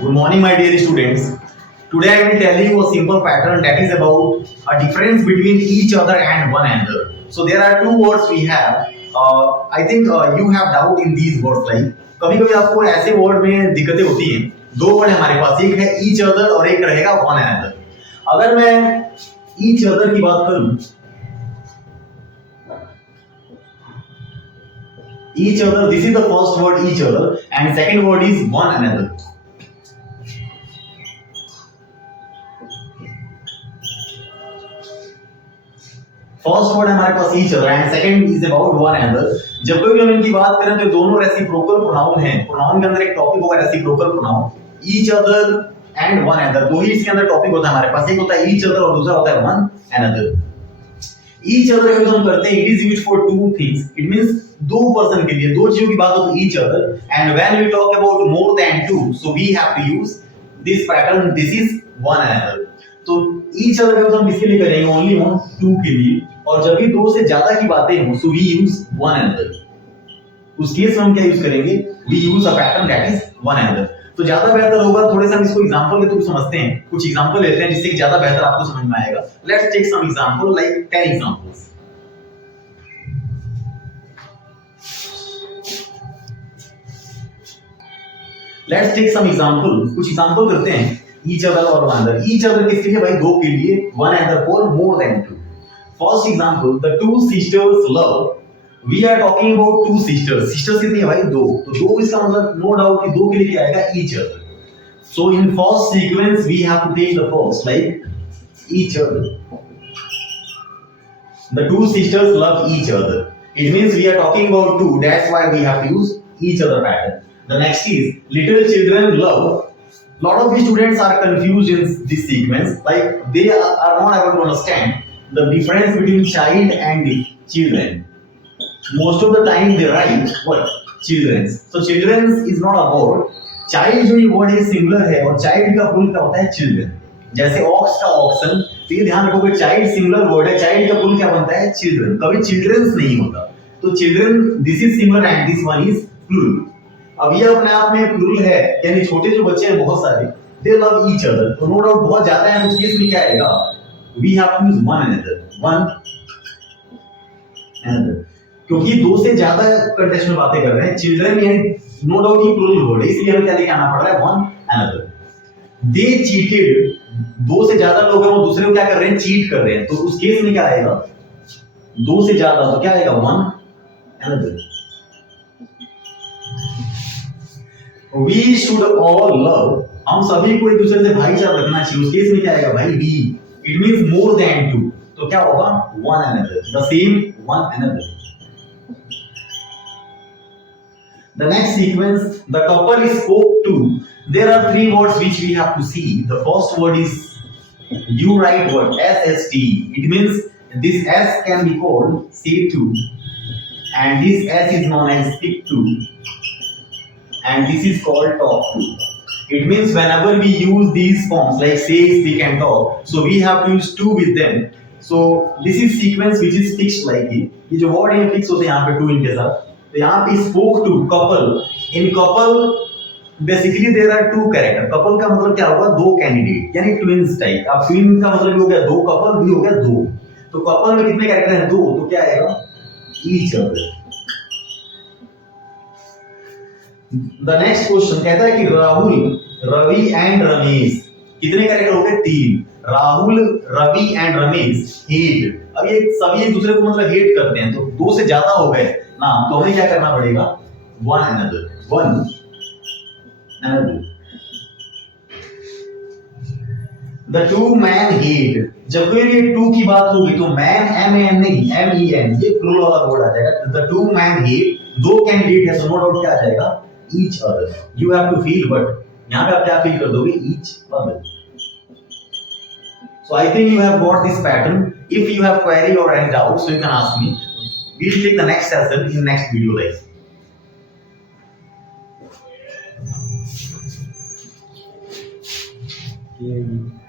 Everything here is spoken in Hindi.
Good morning, my dear students. Today I will tell you a simple pattern that is about a difference between each other and one another. So there are two words we have. I think you have doubt in these words like कभी कभी आपको ऐसे वर्ड में दिक्कतें होती हैं. दो वर्ड हमारे पास, एक है each other और एक रहेगा one another. अगर मैं each other की बात करूं, each other, this is the first word each other and second word is one another. First word हमारे पास each other and second is about one another. जब भी हम इनकी बात करें तो दोनों रेसिप्रोकल प्रोनाउन हैं. प्रोनाउन के अंदर एक टॉपिक होगा reciprocal pronoun. each other and one another, दो ही इसके अंदर टॉपिक होता है हमारे पास. एक होता है each other और दूसरा होता है वन अनदर. each other का यूज हम करते हैं, it is used for two things. It means दो पर्सन के लिए, दो चीजों की बात हो तो each other. And when we talk about more than two, so we have to use this pattern, this is one another. तो each other का यूज हम किसके लिए करेंगे? ओनली ऑन टू के लिए. और जब भी दो से ज्यादा की बातें हो so we use one another. उस केस में हम क्या यूज करेंगे? We use a pattern that is one another. तो ज्यादा बेहतर होगा थोड़े से हम इसको एग्जांपल के थ्रू समझते हैं. कुछ एग्जांपल लेते हैं जिससे कि ज्यादा बेहतर आपको समझ में आएगा. Let's take some example like 10 examples. Let's take some example. कुछ एग्जांपल करते हैं each other और one another. each other किसके लिए भाई? दो के लिए. one another for more than two. First example, the two sisters love. We are talking about two sisters. Sisters कितनी है भाई? दो. तो दो इसका मतलब नो डाउट कि दो के लिए क्या आएगा? each other. So in first sequence we have to take the first like each other. The two sisters love each other. It means we are talking about two. That's why we have to use each other pattern. The next is little children love. Lot of the students are confused in this sequence. Like they are not able to understand the difference between child and children. Most of the time they write what? Children. So children is not a word. Child जो ये word है singular है और child का full क्या होता है? Children. जैसे ox का oxen, तो ये ध्यान रखोगे child singular word है, child का full क्या बनता है? Children. कभी childrens नहीं होता. तो children this is singular and this one is plural. अब ये अपने आप में प्लूरल है, यानी छोटे जो बच्चे हैं बहुत सारे, दे लव ईच अदर. तो नो डाउट बहुत ज्यादा है, उस केस में क्या आएगा? We have to use one another. One another, क्योंकि दो से ज्यादा कंटेक्स्ट में बातें कर रहे हैं. चिल्ड्रन यानी नो डाउट ये प्लूरल वर्ड है, इसलिए हमें क्या लेके आना पड़ रहा है? One another. दे चीटेड, दो से ज्यादा लोग हैं वो दूसरे को क्या कर रहे हैं? चीट कर रहे हैं. तो उस केस में क्या आएगा? दो से ज्यादा, तो क्या आएगा? One another. We should all love. हम सभी को एक दूसरे से भाईचारा रखना चाहिए. उस केस में क्या आएगा भाई? We. It means more than two. तो क्या होगा? One another. The same one another. The next sequence, the couple spoke to. There are three words which we have to see. The first word is you write word SST. It means this S can be called say to, and this S is known as speak to. And this is called talk to. It means whenever we use these forms like say, speak and talk, so we have to use to with them. So this is sequence which is fixed like ये जो word है fix होते हैं यहाँ पे to इनके साथ. तो यहाँ पे spoke to couple. In couple basically there are two character. couple का मतलब क्या होगा? दो कैंडिडेट, यानी twins टाइप. अब twin का मतलब भी हो गया दो, couple भी हो गया दो. तो couple में कितने कैरेक्टर हैं? दो. तो क्या आएगा? each other. The next question कहता है कि राहुल, रवि एंड रमेश, कितने कैरेक्टर हो गए? तीन. Rahul, Ravi and Ramesh hate. अब ये सभी एक दूसरे को मतलब हेट करते हैं, तो दो से ज्यादा हो गए ना, तो हमें क्या करना पड़ेगा? One another. One another. The two men hate. जब कोई भी टू की बात होगी तो मैन M-A-N नहीं, M-E-N, ये प्लूरल वाला वर्ड आ जाएगा. The two men hate. दो कैंडिडेट है, तो नो डाउट क्या आ जाएगा? each other. You have to feel, but यहाँ पे आप क्या फील कर दोगे? each other. So I think you have got this pattern. If you have query or any doubt, so you can ask me. We will take the next session in next video live. Yeah.